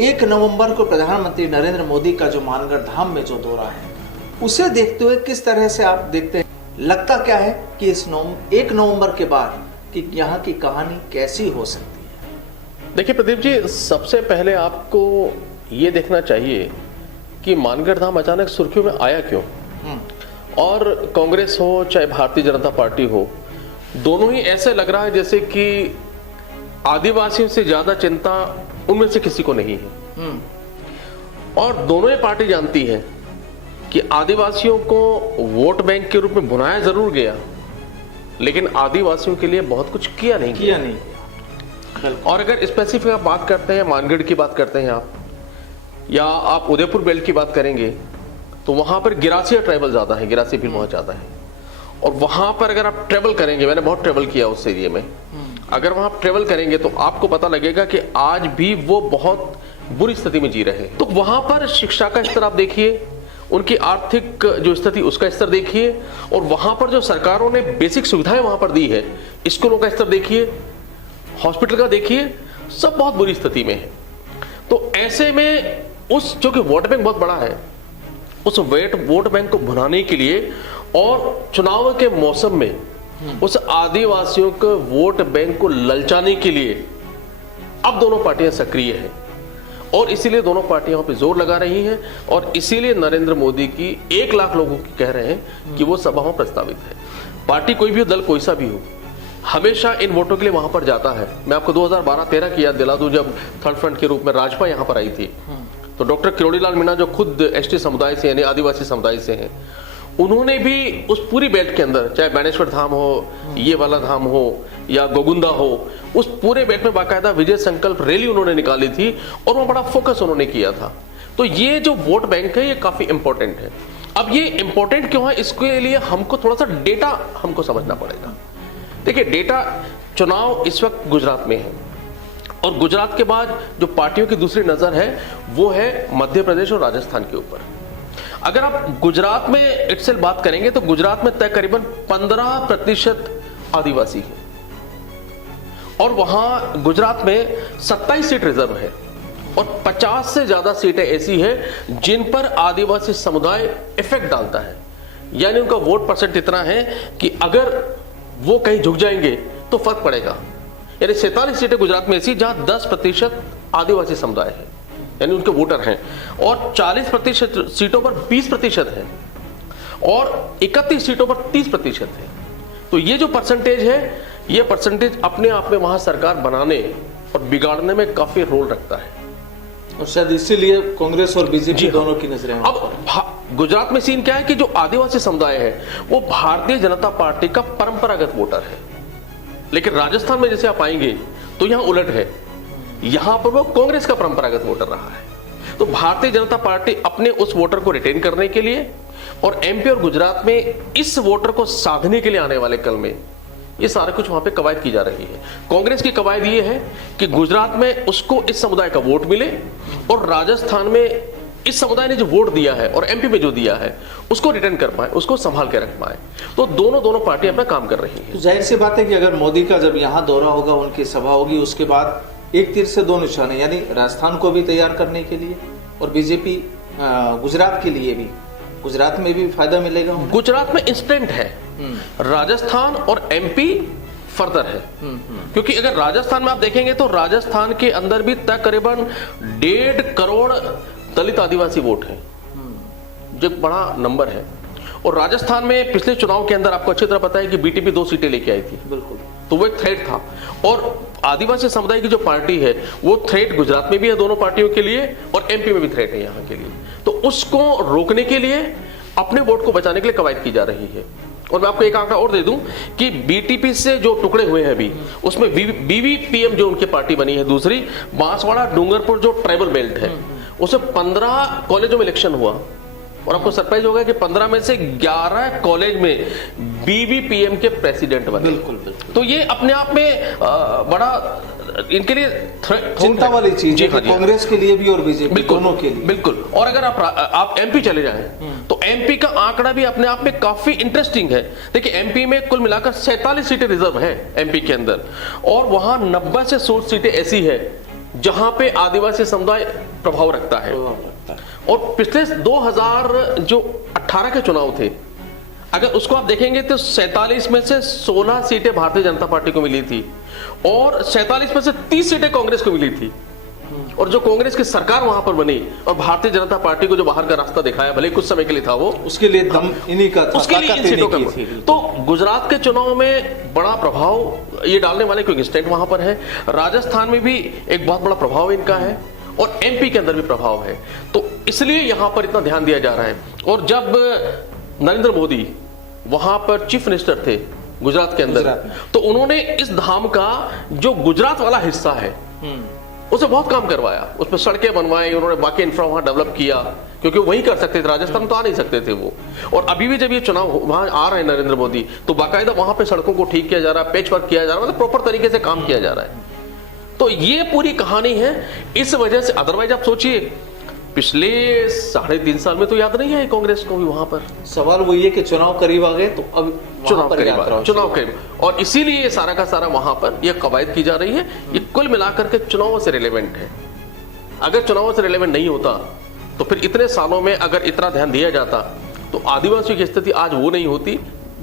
1 नवंबर को प्रधानमंत्री नरेंद्र मोदी का जो मानगढ़ धाम में जो दौरा है, उसे देखते हुए किस तरह से आप देखते हैं? लगता क्या है कि इस 1 नवंबर के बाद कि यहाँ की कहानी कैसी हो सकती है? देखिए प्रदीप जी, सबसे पहले आपको ये देखना चाहिए कि मानगढ़ धाम अचानक सुर्खियों में आया क्यों। और कांग्रेस हो चाहे भारतीय जनता पार्टी हो, दोनों ही ऐसे लग रहा है जैसे कि आदिवासियों से ज्यादा चिंता उनमें से किसी को नहीं है। और दोनों ही पार्टी जानती है कि आदिवासियों को वोट बैंक के रूप में बुनाया जरूर गया, लेकिन आदिवासियों के लिए बहुत कुछ किया नहीं। और अगर स्पेसिफिक आप बात करते हैं, मानगढ़ की बात करते हैं आप, या आप उदयपुर बेल्ट की बात करेंगे, तो वहां पर गिरासिया ट्राइबल ज्यादा है, गिरासी भी बहुत ज्यादा है। और वहां पर अगर आप ट्रेवल करेंगे, मैंने बहुत ट्रेवल किया उस एरिया में, अगर वहां ट्रेवल करेंगे तो आपको पता लगेगा कि आज भी वो बहुत बुरी स्थिति में जी रहे हैं। तो वहां पर शिक्षा का स्तर आप देखिए, उनकी आर्थिक जो स्थिति उसका स्तर देखिए, और वहां पर जो सरकारों ने बेसिक सुविधाएं वहां पर दी है, स्कूलों का स्तर देखिए, हॉस्पिटल का देखिए, सब बहुत बुरी स्थिति में है। तो ऐसे में उस जो कि वोट बैंक बहुत बड़ा है, उस वोट बैंक को भुनाने के लिए और चुनाव के मौसम में उस आदिवासियों के वोट बैंक को ललचाने के लिए अब दोनों पार्टियां सक्रिय हैं, और इसीलिए दोनों पार्टियां पे जोर लगा रही हैं, और इसीलिए नरेंद्र मोदी की 1 लाख लोगों की कह रहे हैं कि वो सभाओं प्रस्तावित है। पार्टी कोई भी हो, दल कोई सा भी हो, हमेशा इन वोटों के लिए वहां पर जाता है। मैं आपको 2012-13 की याद दिला दूं, जब थर्ड फ्रंट के रूप में राजपा यहां पर आई थी, तो डॉक्टर किरोड़ीलाल मीणा जो खुद एसटी समुदाय से यानी आदिवासी समुदाय से हैं, उन्होंने भी उस पूरी बेल्ट के अंदर, चाहे बाणेश्वर धाम हो, ये वाला धाम हो या गोगुंदा हो, उस पूरे बेल्ट में बाकायदा विजय संकल्प रैली उन्होंने निकाली थी, और वो बड़ा फोकस उन्होंने किया था। तो ये जो वोट बैंक है, ये काफी इंपॉर्टेंट है। अब ये इंपॉर्टेंट क्यों है, इसके लिए हमको थोड़ा सा डेटा हमको समझना पड़ेगा। देखिए, डेटा, चुनाव इस वक्त गुजरात में है, और गुजरात के बाद जो पार्टियों की दूसरी नजर है वो है मध्य प्रदेश और राजस्थान के ऊपर। अगर आप गुजरात में इटसेल्फ बात करेंगे तो गुजरात में तकरीबन 15% आदिवासी है, और वहां गुजरात में 27 सीट रिजर्व है, और 50 से ज्यादा सीटें ऐसी हैं जिन पर आदिवासी समुदाय इफेक्ट डालता है, यानी उनका वोट परसेंट इतना है कि अगर वो कहीं झुक जाएंगे तो फर्क पड़ेगा। यानी 47 सीटें गुजरात में ऐसी जहां 10% आदिवासी समुदाय है, यानी उनके वोटर हैं, और 40% सीटों पर 20% है, और 31 सीटों पर 30% है। तो ये जो परसेंटेज है, ये परसेंटेज अपने आप में वहां सरकार बनाने और बिगाड़ने में काफी रोल रखता है, और शायद इसीलिए कांग्रेस और बीजेपी दोनों की नजरें। अब गुजरात में सीन क्या है कि जो आदिवासी समुदाय है वो भारतीय जनता पार्टी का परंपरागत वोटर है, लेकिन राजस्थान में जैसे आप आएंगे तो यहां उलट है, यहां पर वो कांग्रेस का परंपरागत वोटर रहा है। तो भारतीय जनता पार्टी अपने उस वोटर को रिटेन करने के लिए और एमपी और गुजरात में इस वोटर को साधने के लिए आने वाले कल में ये सारा कुछ वहां पे कवायद की जा रही है। कांग्रेस की कवायद ये है कि गुजरात में उसको इस समुदाय का वोट मिले, और राजस्थान में इस समुदाय ने जो वोट दिया है और एमपी में जो दिया है उसको रिटर्न कर पाए, उसको संभाल के रख पाए। तो दोनों पार्टी अपना काम कर रही है। तो जाहिर सी बात है कि अगर मोदी का जब यहाँ दौरा होगा, उनकी सभा होगी, उसके बाद एक तीर से 2 निशाने, यानी राजस्थान को भी तैयार करने के लिए और बीजेपी गुजरात के लिए भी, गुजरात में भी फायदा मिलेगा। गुजरात में इंस्टेंट है, राजस्थान और एमपी फर्दर है। क्योंकि अगर राजस्थान में आप देखेंगे तो राजस्थान के अंदर भी तकरीबन 1.5 करोड़ दलित आदिवासी वोट है, जो बड़ा नंबर है। और राजस्थान में पिछले चुनाव के अंदर आपको अच्छी तरह पता है कि बीटीपी 2 सीटें लेके आई थी, बिल्कुल, तो वो एक थ्रेट था। और आदिवासी समुदाय की जो पार्टी है वो थ्रेट गुजरात में भी है दोनों पार्टियों के लिए, और एमपी में भी थ्रेट है यहाँ के लिए। तो उसको रोकने के लिए, अपने वोट को बचाने के लिए कवायद की जा रही है। और मैं आपको एक आंकड़ा और दे दूं कि बीटीपी से जो टुकड़े हुए हैं अभी, उसमें बीवीपीएम जो उनकी पार्टी बनी है दूसरी, बांसवाड़ा डूंगरपुर जो ट्राइबल बेल्ट है, उसे 15 कॉलेजों में इलेक्शन हुआ, और आपको सरप्राइज होगा कि 15 में से 11 कॉलेज में बीवीपीएम के प्रेसिडेंट बने। बिल्कुल। तो ये अपने आप में बड़ा इनके लिए चिंता वाली चीज है, कांग्रेस के लिए भी और बीजेपी दोनों के लिए। बिल्कुल। और अगर आप एमपी चले जाएं तो एमपी का आंकड़ा भी अपने आप में काफी इंटरेस्टिंग है। देखिए, एमपी में कुल मिलाकर 47 सीटें रिजर्व है एमपी के अंदर, और वहां 90 से 100 सीटें ऐसी है जहां पे आदिवासी समुदाय प्रभाव रखता है। और पिछले 2018 के चुनाव थे, अगर उसको आप देखेंगे तो 47 में से 16 सीटें भारतीय जनता पार्टी को मिली थी और 47 में से 30 सीटें कांग्रेस को मिली थी। और जो कांग्रेस की सरकार वहां पर बनी और भारतीय जनता पार्टी को जो बाहर का रास्ता दिखाया, भले कुछ समय के लिए था वो, उसके लिए दम इन्हीं का था, उसके लिए इन सीटों का थी। तो गुजरात के चुनाव में बड़ा प्रभाव ये डालने वाले क्योंकि स्टेट वहां पर है, राजस्थान में भी एक बहुत बड़ा प्रभाव इनका है और एमपी के अंदर भी प्रभाव है। तो इसलिए यहां पर इतना ध्यान दिया जा रहा है। और जब नरेंद्र मोदी वहां पर चीफ मिनिस्टर थे गुजरात के अंदर, तो उन्होंने इस धाम का जो गुजरात वाला हिस्सा है उसे बहुत काम करवाया, उसमें सड़कें बनवाई, उन्होंने बाकी इंफ्रा वहां डेवलप किया, क्योंकि वही कर सकते थे, राजस्थान में तो आ नहीं सकते थे वो। और अभी भी जब ये चुनाव वहां आ रहे हैं नरेंद्र मोदी, तो बाकायदा वहां पे सड़कों को ठीक किया जा रहा है, पैच वर्क किया जा रहा है, मतलब प्रॉपर तरीके से काम किया जा रहा है। तो ये पूरी कहानी है। इस वजह से अदरवाइज आप सोचिए पिछले 3.5 साल में तो याद नहीं है कांग्रेस को भी वहां पर। सवाल वो ये कि चुनाव करीब आ गए तो अब चुनाव करीब, और इसीलिए ये सारा का सारा वहां पर ये कवायद की जा रही है। ये कुल मिलाकर के चुनावों से रिलेवेंट है। अगर चुनावों से रिलेवेंट नहीं होता तो फिर इतने सालों में अगर इतना ध्यान दिया जाता तो आदिवासियों की स्थिति आज वो नहीं होती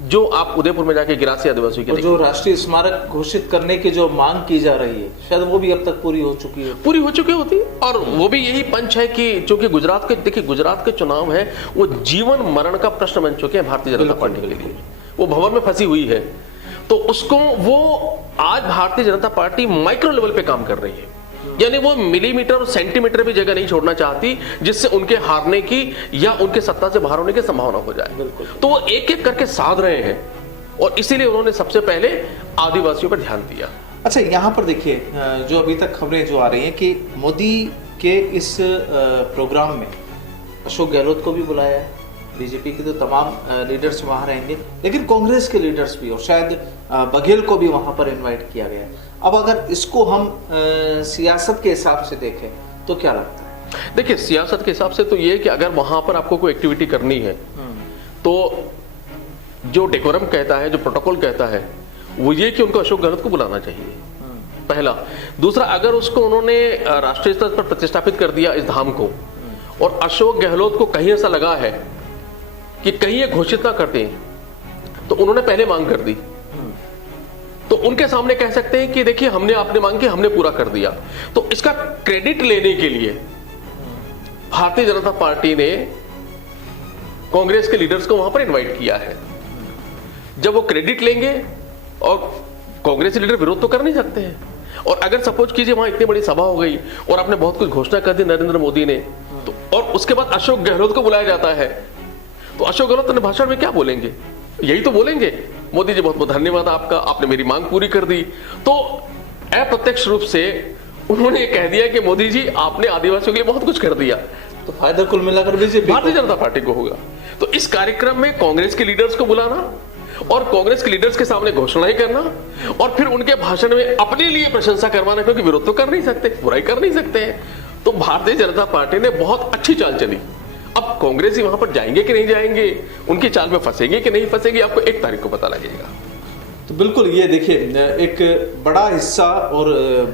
जो आप उदयपुर में जाके गिरासी आदिवासियों की जो राष्ट्रीय स्मारक घोषित करने की जो मांग की जा रही है, शायद वो भी अब तक पूरी हो चुकी होती। और वो भी यही पंच है कि चूंकि गुजरात के, देखिए गुजरात के चुनाव है वो जीवन मरण का प्रश्न बन चुके हैं भारतीय जनता पार्टी के लिए। वो भंवर में फंसी हुई है, तो उसको वो आज Bharatiya Janata party micro level पे काम कर रही है, यानी वो मिलीमीटर और सेंटीमीटर भी जगह नहीं छोड़ना चाहती जिससे उनके हारने की या उनके सत्ता से बाहर होने की संभावना हो जाए। तो वो एक एक करके साध रहे हैं और इसीलिए उन्होंने सबसे पहले आदिवासियों पर ध्यान दिया। अच्छा, यहाँ पर देखिए जो अभी तक खबरें जो आ रही हैं कि मोदी के इस प्रोग्राम में अशोक गहलोत को भी बुलाया है, बीजेपी के तो तमाम लीडर्स वहां रहेंगे, लेकिन कांग्रेस के लीडर्स भी और शायद बघेल को भी वहां पर इनवाइट किया गया है। अब अगर इसको हम सियासत के हिसाब से देखें तो क्या लगता है? देखिए सियासत के हिसाब से तो ये कि अगर वहां पर आपको कोई एक्टिविटी करनी है तो जो डेकोरम कहता है, जो प्रोटोकॉल कहता है, वो ये कि उनको अशोक गहलोत को बुलाना चाहिए, पहला। दूसरा, अगर उसको उन्होंने राष्ट्रीय स्तर पर प्रतिष्ठापित कर दिया इस धाम को और अशोक गहलोत को कहीं ऐसा लगा है कि कहीं ये घोषित ना करते तो उन्होंने पहले मांग कर दी, तो उनके सामने कह सकते हैं कि देखिए हमने आपने मांग की, हमने पूरा कर दिया। तो इसका क्रेडिट लेने के लिए भारतीय जनता पार्टी ने कांग्रेस के लीडर्स को वहां पर इनवाइट किया है। जब वो क्रेडिट लेंगे, और कांग्रेस लीडर विरोध तो कर नहीं सकते हैं, और अगर सपोज कीजिए वहां इतनी बड़ी सभा हो गई और आपने बहुत कुछ घोषणा कर दी नरेंद्र मोदी ने, तो और उसके बाद अशोक गहलोत को बुलाया जाता है, तो अशोक गहलोत अपने भाषण में क्या बोलेंगे? यही तो बोलेंगे, मोदी जी बहुत बहुत धन्यवाद आपका, आपने मेरी मांग पूरी कर दी। तो अप्रत्यक्ष रूप से उन्होंने कह दिया कि मोदी जी आपने आदिवासियों के लिए बहुत कुछ कर दिया, तो फायदा कुल मिलाकर बीजेपी भारतीय जनता पार्टी को होगा। तो इस कार्यक्रम में कांग्रेस के लीडर्स को बुलाना और कांग्रेस के लीडर्स के सामने घोषणाएं करना और फिर उनके भाषण में अपने लिए प्रशंसा करवाना, क्योंकि विरोध तो कर नहीं सकते, बुराई कर नहीं सकते हैं। तो भारतीय जनता पार्टी ने बहुत अच्छी चाल चली। अब कांग्रेसी वहां पर जाएंगे कि नहीं जाएंगे, उनकी चाल में फंसेंगे कि नहीं फंसेंगे, आपको 1 तारीख को पता लगेगा। तो बिल्कुल ये देखिए एक बड़ा हिस्सा और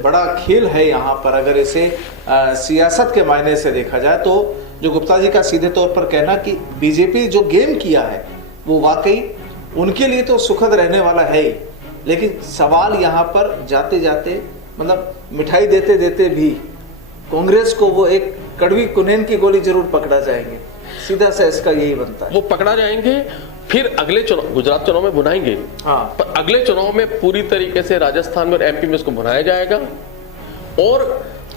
बड़ा खेल है यहाँ पर। अगर इसे सियासत के मायने से देखा जाए तो जो गुप्ता जी का सीधे तौर पर कहना कि बीजेपी जो गेम किया है वो वाकई उनके लिए तो सुखद रहने वाला है ही, लेकिन सवाल यहाँ पर जाते जाते मतलब मिठाई देते देते भी कांग्रेस को वो एक कड़वी कुनैन की गोली जरूर पकड़ा जाएंगे। सीधा सा इसका यही बनता है, वो पकड़ा जाएंगे, फिर अगले चुनाव गुजरात चुनाव में भुनाएंगे। हाँ, पर अगले चुनाव में पूरी तरीके से राजस्थान में और एमपी में इसको भुनाया जाएगा और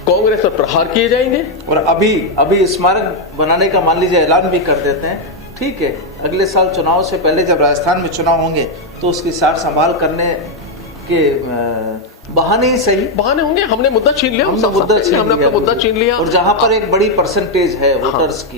कांग्रेस पर प्रहार किए जाएंगे। और अभी स्मारक बनाने का मान लीजिए ऐलान भी कर देते हैं, ठीक है, अगले साल चुनाव से पहले जब राजस्थान में चुनाव होंगे तो उसकी सार संभाल करने के बहाने ही सही, बहाने होंगे। हमने मुद्दा छीन लिया, हमने अपना मुद्दा छीन लिया, और जहां पर एक बड़ी परसेंटेज है वोटर्स की,